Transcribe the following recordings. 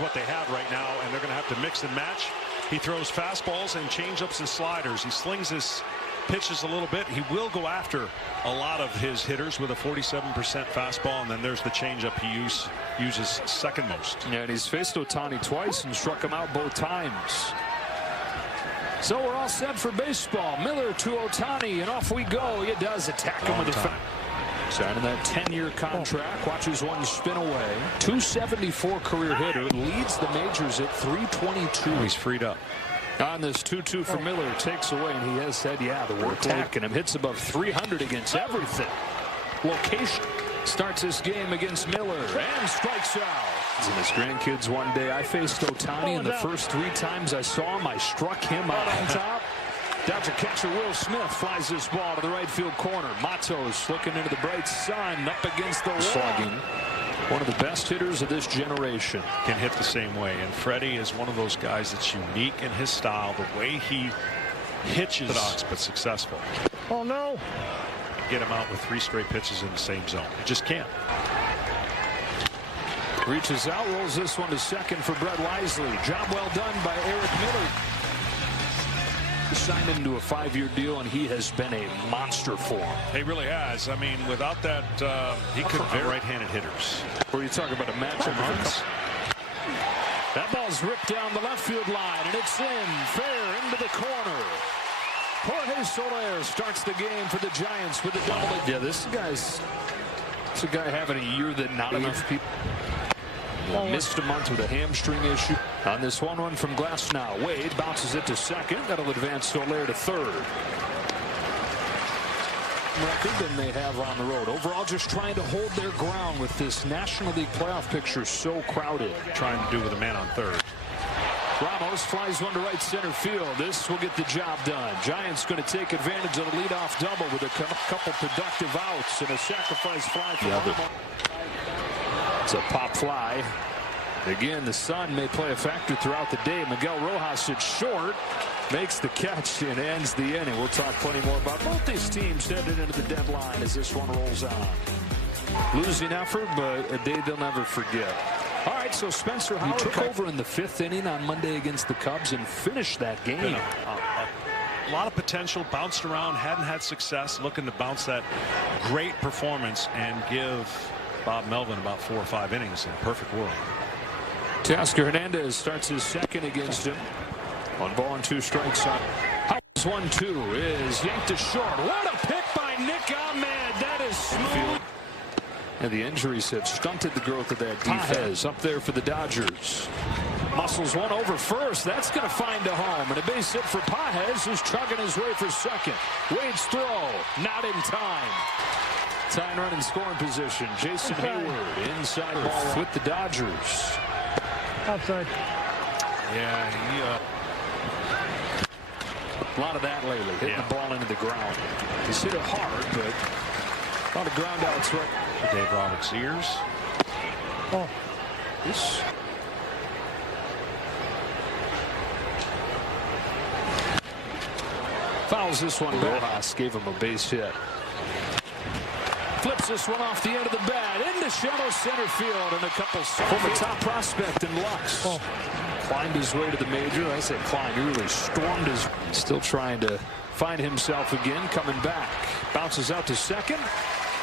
what they have right now, and they're going to have to mix and match. He throws fastballs and changeups and sliders. He slings his pitches a little bit. He will go after a lot of his hitters with a 47% fastball, and then there's the changeup he uses second most. Yeah, and he's faced Ohtani twice and struck him out both times. So we're all set for baseball. Miller to Ohtani, and off we go. He does attack him with the foul. Signing that 10-year contract. Watches one spin away. 274 career hitter. Leads the majors at 322. He's freed up. On this 2-2 for Miller. Takes away, and he has said, yeah, the work attacking him. Hits above 300 against everything. Location. Starts this game against Miller and strikes out. And his grandkids one day, I faced Ohtani, and the first 3 times I saw him, I struck him out on top. Dodger catcher Will Smith flies this ball to the right field corner. Matos looking into the bright sun, up against the wall. Slugging. One of the best hitters of this generation. Can hit the same way, and Freddie is one of those guys that's unique in his style. The way he hitches, but successful. Oh no! Get him out with 3 straight pitches in the same zone. You just can't. Reaches out, rolls this one to second for Brett Wisely. Job well done by Eric Miller. Signed him to a 5-year deal, and he has been a monster for him. He really has. I mean, without that, he could be right-handed hitters. Where you talk about a matchup. That ball's ripped down the left field line, and it's in fair into the corner. Jorge Soler starts the game for the Giants with a double. Yeah, this guy's a guy having a year that not enough people. Missed a month with a hamstring issue. On this 1-1 from Glasnow, Wade bounces it to second. That'll advance Soler to third. Record than they have on the road. Overall, just trying to hold their ground with this National League playoff picture so crowded. Trying to do with a man on third. Ramos flies one to right center field. This will get the job done. Giants going to take advantage of the leadoff double with a couple productive outs and a sacrifice fly for Ramos. It's a pop fly. Again, the sun may play a factor throughout the day. Miguel Rojas at short makes the catch and ends the inning. We'll talk plenty more about both these teams headed into the deadline as this one rolls on. Losing effort, but a day they'll never forget. All right, so Spencer Howard took over in the 5th inning on Monday against the Cubs and finished that game. A lot of potential, bounced around, hadn't had success, looking to bounce that great performance and give Bob Melvin about 4 or 5 innings in a perfect world. Teoscar Hernandez starts his second against him. 1 ball and 2 strikes on. Howard's 1-2 is yanked to short. What a pick by Nick Ahmed. That is smooth. And the injuries have stunted the growth of that defense. Up there for the Dodgers. Muscles one over first. That's going to find a home. And a base hit for Pages, who's chugging his way for second. Wade's throw, not in time. Tying run in scoring position. Jason Hayward inside ball with the Dodgers. Outside. Yeah, a lot of that lately. Hitting the ball into the ground. He's hit it hard, but a lot of ground outs right. Dave Roberts' ears. Oh. This. Fouls this one. Rojas gave him a base hit. Flips this one off the end of the bat into shallow center field, and a couple from a top prospect in Lux. Climbed his way to the major. I say climbed. He really stormed his. Still trying to find himself again. Coming back. Bounces out to second.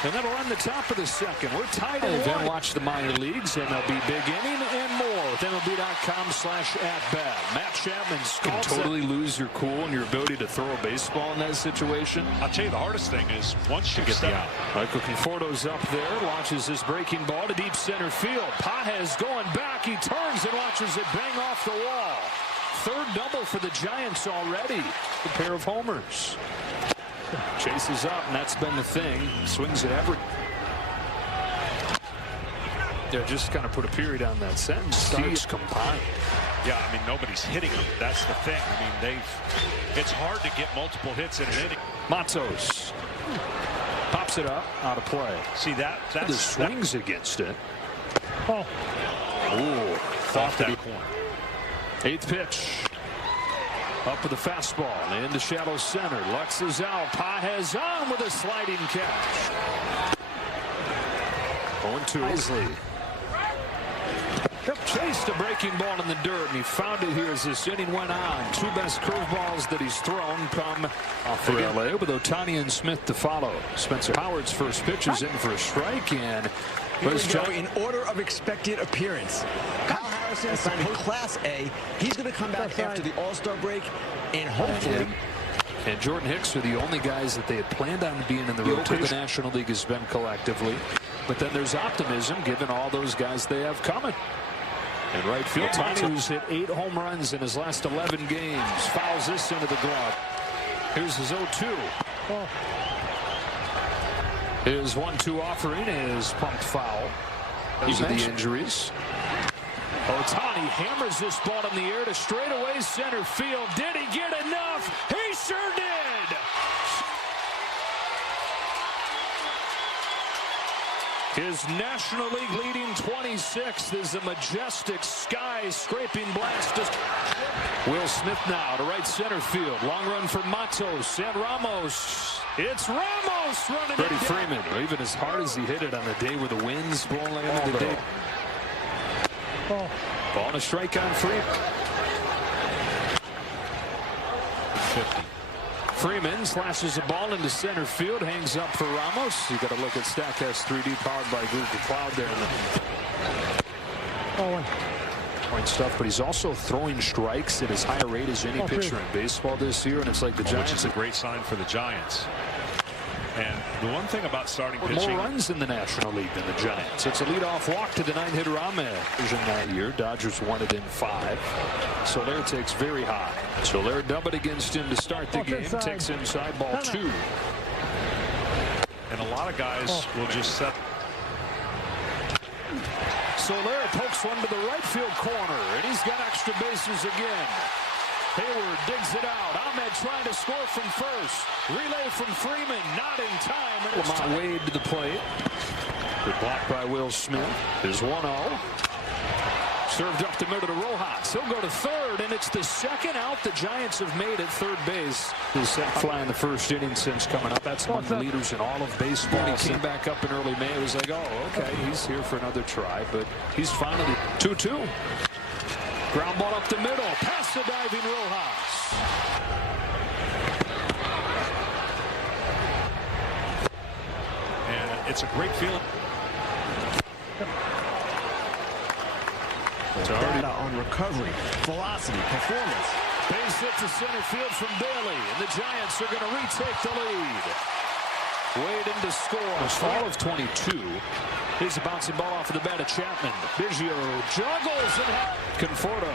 And that'll run the top of the second. We're tied at 1. Watch the minor leagues, MLB Big Inning, and more with MLB.com/@bat. Matt Chapman can totally lose your cool and your ability to throw a baseball in that situation. I'll tell you, the hardest thing is once you get the out. Michael Conforto's up there, launches his breaking ball to deep center field. Pages going back. He turns and watches it bang off the wall. 3rd double for the Giants already. A pair of homers. Chases up, and that's been the thing. Swings at every. Yeah, just kind of put a period on that sentence. Starts combined. Yeah, I mean, nobody's hitting them. That's the thing. I mean, it's hard to get multiple hits in an inning. Matos pops it up, out of play. See that's the swings against it. Oh. Ooh, off that corner. 8th pitch. Up with the fastball and into shallow center. Lux is out. Pages on with a sliding catch. 0-2. Wisely. Chased a breaking ball in the dirt, and he found it here as this inning went on. Two best curveballs that he's thrown come for LA, with Ohtani and Smith to follow. Spencer Howard's first pitch is in for a strike, and here we go in order of expected appearance. Kyle Harrison signed in Class A. He's going to come back after the All-Star break, and hopefully. And Jordan Hicks are the only guys that they had planned on being in the rotation. The National League has been collectively. But then there's optimism given all those guys they have coming. And right field, Ohtani, who's hit 8 home runs in his last 11 games, fouls this into the glove. Here's his 0-2. His 1-2 offering is pumped foul. These are the injuries. Ohtani hammers this ball in the air to straightaway center field. Did he get enough? He sure did. His National League leading 26th is a majestic sky-scraping blast. Will Smith now to right center field. Long run for Matos and Ramos. It's Ramos running. Freddie Freeman, even as hard as he hit it on the day where the wind's blowing like on the day. Ball and a strike on Freeman. 50. Freeman slashes the ball into center field, hangs up for Ramos. You got to look at Statcast 3D powered by Google Cloud there. Point stuff, but he's also throwing strikes at as high a rate as any pitcher in baseball this year, and it's like the Giants. Which is a great sign for the Giants. And the one thing about starting pitching, more runs in the National League than the Giants. It's a leadoff walk to the 9-hitter Ahmed. That year, Dodgers won it in 5. Soler takes very high. Soler doubled against him to start the game. Takes inside ball 2. And a lot of guys will just set. Soler pokes one to the right field corner, and he's got extra bases again. Hayward digs it out. Ahmed trying to score from first. Relay from Freeman, not in time. And Lamont Wade to the plate. Good block by Will Smith. Is 1-0. Served up the middle to Rojas. He'll go to third, and it's the second out the Giants have made at third base. His sack fly in the first inning since coming up. That's among the leaders in all of baseball. He came back up in early May. It was like, oh, okay, he's here for another try, but he's finally 2-2. Ground ball up the middle, past the diving Rojas. And it's a great feeling. Data on recovery, velocity, performance. Base hit to center field from Bailey, and the Giants are going to retake the lead. Wade in to score. Fall of 22. Here's a bouncing ball off of the bat of Chapman. Biggio juggles and Conforto.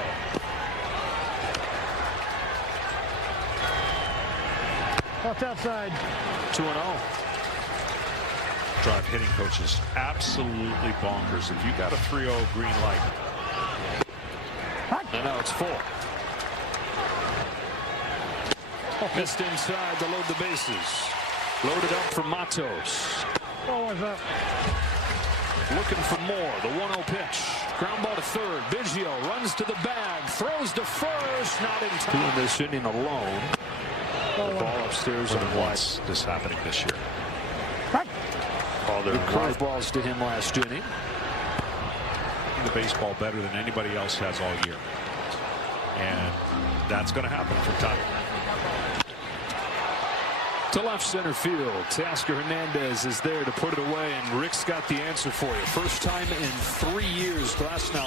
Off outside. 2-0. Drive hitting coaches absolutely bonkers. If you got a 3-0 green light. And now it's full. Missed inside to load the bases. Loaded up for Matos. What's up? Looking for more. The 1-0 pitch. Ground ball to third. Biggio runs to the bag. Throws to first. Not in time. Doing this inning alone. The ball upstairs and What's this happening this year? The curveballs to him last inning. The baseball better than anybody else has all year. And that's going to happen from time. To left center field, Tasker Hernandez is there to put it away, and Rick's got the answer for you. First time in 3 years, Glasnow